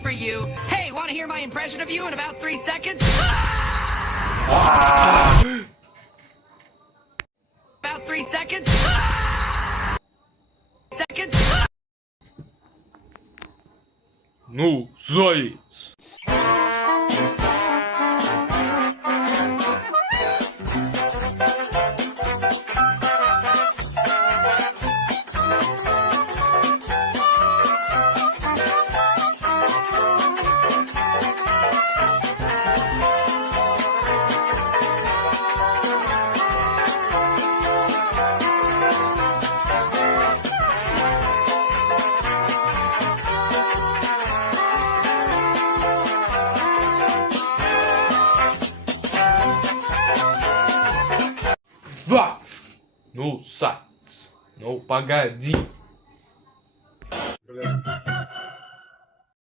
for you. Hey, want to hear my impression of you in about 3 seconds? About 3 seconds? Seconds? Ну, заяц. Два. Ну, заяц. Ну, погоди. Бля.